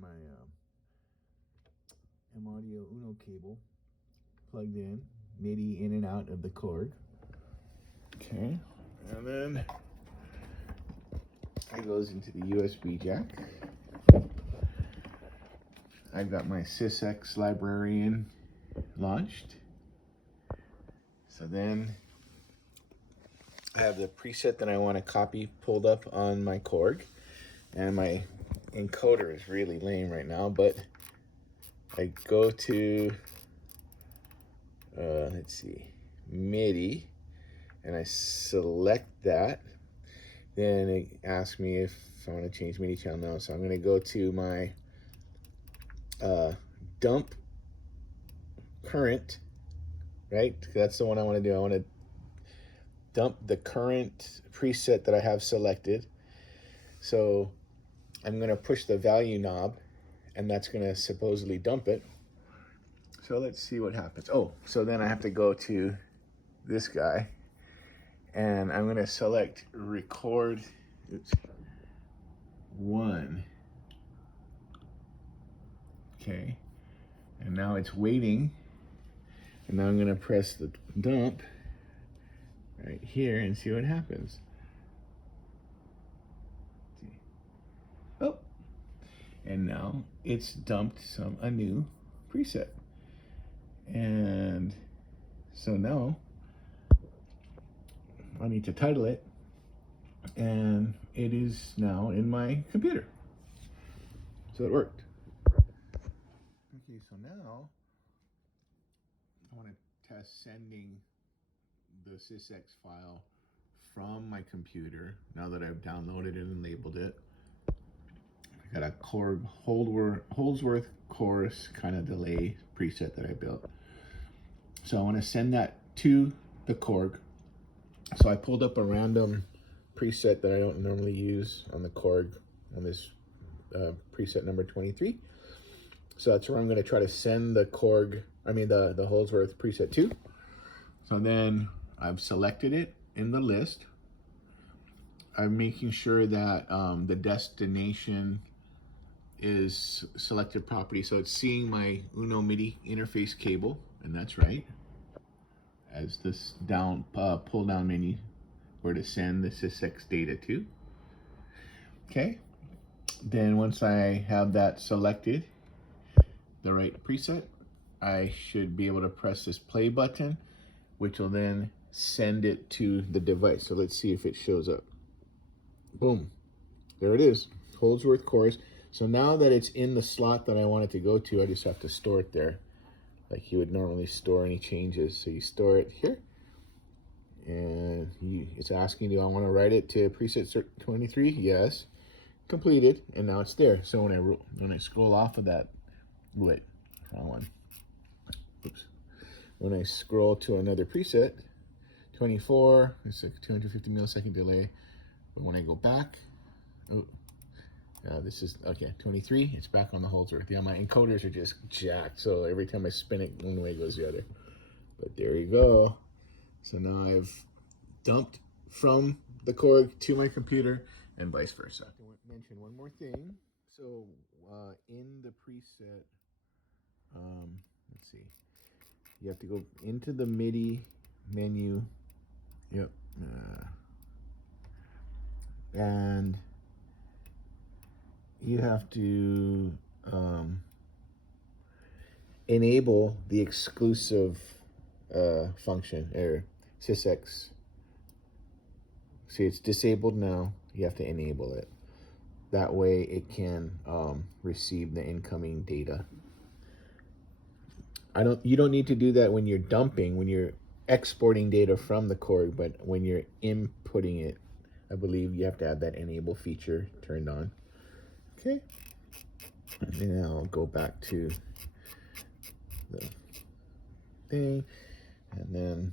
my M-Audio Uno cable plugged in, MIDI in and out of the Korg. Okay, and then it goes into the USB jack. I've got my Sysex Librarian launched. So then I have the preset that I want to copy pulled up on my Korg, and my encoder is really lame right now, but I go to let's see, MIDI, and I select that. Then it asks me if I want to change MIDI channel now, so I'm going to go to my dump current, right? That's the one I want to do. I want to dump the current preset that I have selected. So I'm going to push the value knob, and that's going to supposedly dump it. So let's see what happens. Oh, so then I have to go to this guy, and I'm going to select record. Oops. 1. Okay, and now it's waiting, and now I'm going to press the dump right here and see what happens. Oh, and now it's dumped a new preset. And so now I need to title it, and it is now in my computer. So it worked. Okay, so now I want to test sending the Sysex file from my computer now that I've downloaded it and labeled it. I got a Korg Holdsworth chorus kind of delay preset that I built. So I want to send that to the Korg. So I pulled up a random preset that I don't normally use on the Korg, on this preset number 23. So that's where I'm going to try to send the the Holdsworth preset to. So then I've selected it in the list. I'm making sure that the destination is selected properly. So it's seeing my Uno MIDI interface cable, and that's right, as this pull down menu where to send the Sysex data to. Okay, then once I have that selected, the right preset, I should be able to press this play button, which will then send it to the device. So let's see if it shows up. Boom, there it is, Holdsworth chorus. So now that it's in the slot that I want it to go to, I just have to store it there like you would normally store any changes. So you store it here, and it's asking, do I want to write it to preset 23? Yes, completed, and now it's there. So when I scroll off of that, wait, wrong one. Oops. When I scroll to another preset, 24, it's a 250 millisecond delay. But when I go back, this is, okay, 23, it's back on the Holdsworth. Yeah, my encoders are just jacked, so every time I spin it, one way goes the other. But there you go. So now I've dumped from the Korg to my computer and vice versa. I want to mention one more thing. So in the preset, let's see, you have to go into the MIDI menu. Yep. And you have to enable the exclusive function, or Sysex. See, it's disabled now. You have to enable it. That way it can receive the incoming data. You don't need to do that when you're dumping, when you're exporting data from the Korg, but when you're inputting it, I believe you have to have that enable feature turned on. Okay, and now I'll go back to the thing, and then